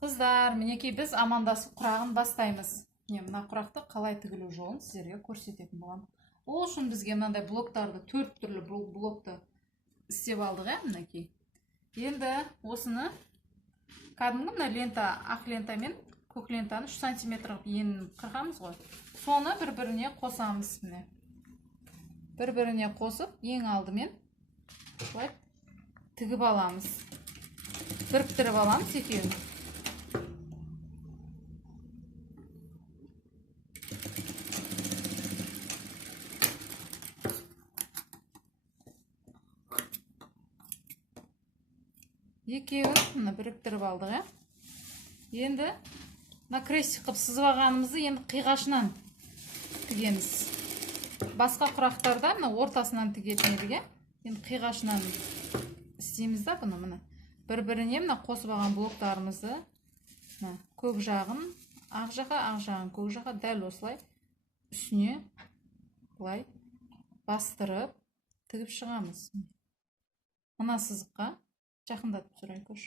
Қыздар, мінекей біз амандасып құрағын бастаймыз. Мына құрақты қалай тігілу жолын сіздерге көрсететін боламын. Ол үшін бізге мынандай блоктарды, 4 түрлі блокты істеп алдық, мінекей. Енді осыны кәдімгі мына лента, ақ лента мен көк лентаны 3 см енін қырқамыз ғой. Соны бір-біріне қосамыз, міне. Бір-біріне қосып, ең алдымен тігіп аламыз. Біріктіріп аламыз екеуін. Екеуін біріктіріп алдық. Енді крестик қып сызып алғанымызды енді қиғашынан тігеміз. Басқа құрақтарда ортасынан тігетін едіге. Енді қиғашынан істейміз да бұны мына. Бір-біріне қосып алған блоктарымызды көк жағын, ақ жағын, көк жаққа дәл осылай үстіне былай бастырып тігіп шығамыз. Мына сызыққа жақындатып тұрайын көш.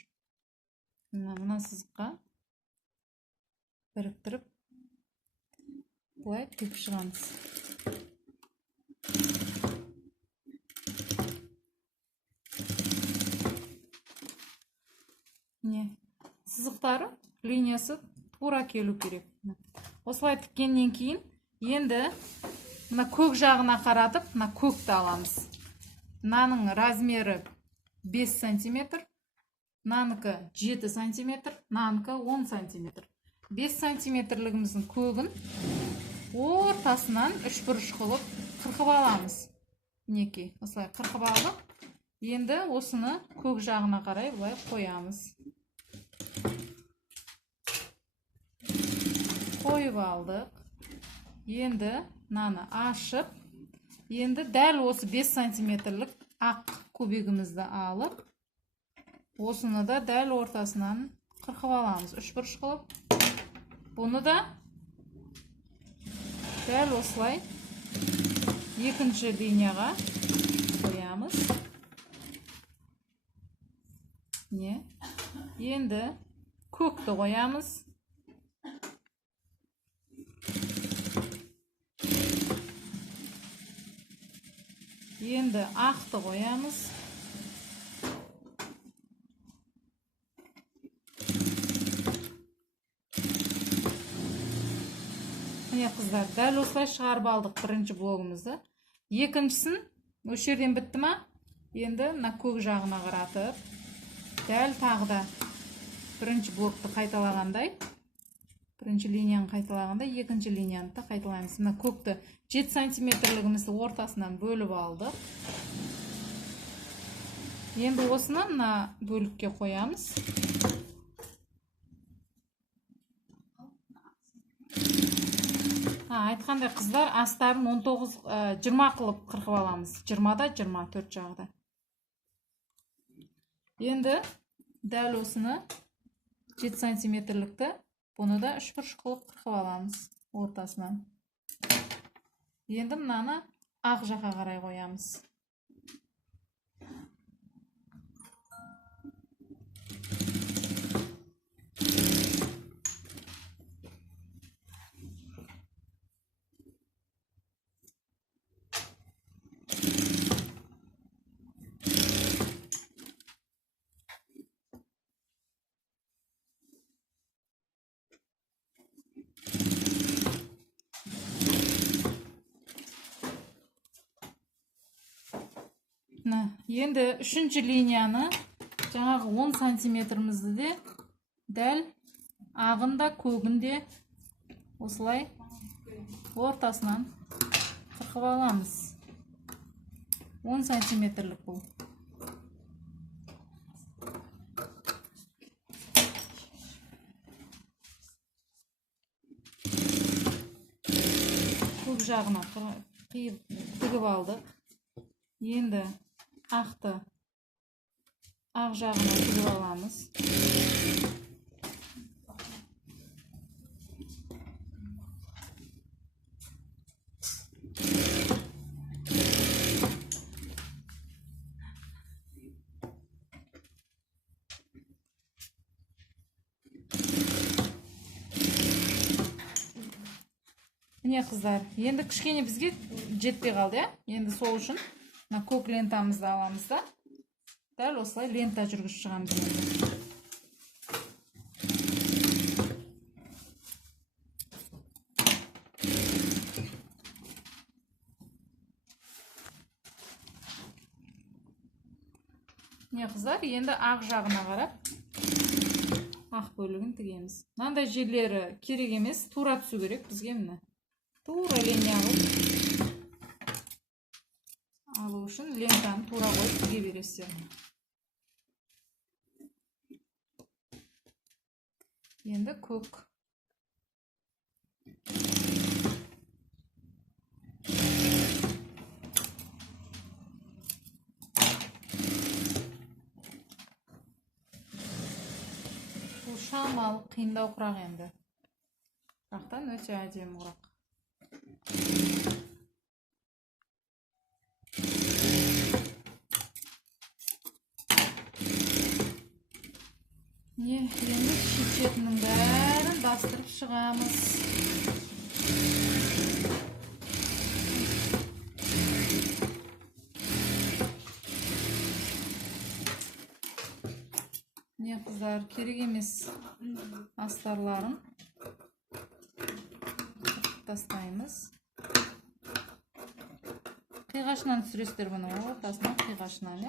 Мына сызыққа біріктіріп былай тігіп шығамыз. Сызықтары линиясы тура келу керек. Осылай тіккеннен кейін енді мына көк жағына қаратып, мына көкті аламыз. Мынаның размері 5 см, мынанікі 7 см, мынанікі 10 см. 5 см-лігіміздің көгін ортасынан үшбұрыш қылып қырқып аламыз. Мінекей, осылай қырқып алып, енді осыны көк жағына қарай былай қоямыз. Қойып алдық. Енді мынаны ашып, енді дәл осы 5 см-лік ақ көбегімізді алып, осыны да дәл ортасынан қырқып аламыз. Үшбұрыш қылып, бұны да дәл осылай екінші линияға қоямыз. Енді көкті қоямыз. Енді ақты қоямыз. Міне қыздар, дәл осылай шығарып алдық бірінші блогымызды. Екіншісін осы жерден бітті ма? Енді мына көк жағына қаратып, дәл тағы да бірінші блокты қайталағандай, бірінші линияны қайталағандай, екінші линияны да қайталаймыз. Мына көкті 7 см-лігімізді ортасынан бөліп алдық. Енді осыны мына бөлікке қоямыз. Айтқандай қыздар, астарын 19-20 қылып қырқып аламыз. 20-да 24 жағда. Енді дәл осыны 7 см-лікті бұны да үшбұрыш қылып қырқып аламыз ортасынан. Енді мынаны ақ жаққа қарай қоямыз. Енді үшінші линияны жаңағы 10 см-мізді де дәл ағында көгінде осылай ортасынан қырқып аламыз. 10 см-лік бұл. Көк жағына тігіп алдық. Енді ақты ақ жағына тігіп аламыз. Міне қыздар, енді кішкене бізге жетпей қалды, иә? Енді сол үшін мына көк лентамызды аламыз да. Дәл осылай лента жүргізіп шығамыз енді. Міне қыздар, енді ақ жағына қарап ақ бөлігін тігеміз. Мынандай жерлері керек емес, тура түсу керек бізге міне. Тура линия қылып алу үшін лентаны тура қойып тіге бересіздер. Енді көк. Бұл шамалы қиындау құрақ енді. Бірақтан өте әдемі құрақ. Енді шет-шетінің бәрін бастырып шығамыз. Не қыздар, керек емес астарларын тастаймыз. Қиғашынан түсіресіздер бұны, ортасынан қиғашынан,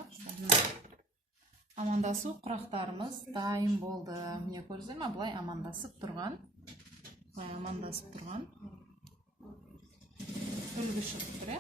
амандасу құрақтарымыз дайын болды. Міне көрдіңіздер ме? Бұлай амандасып тұрған. Үлгі шығып тұр,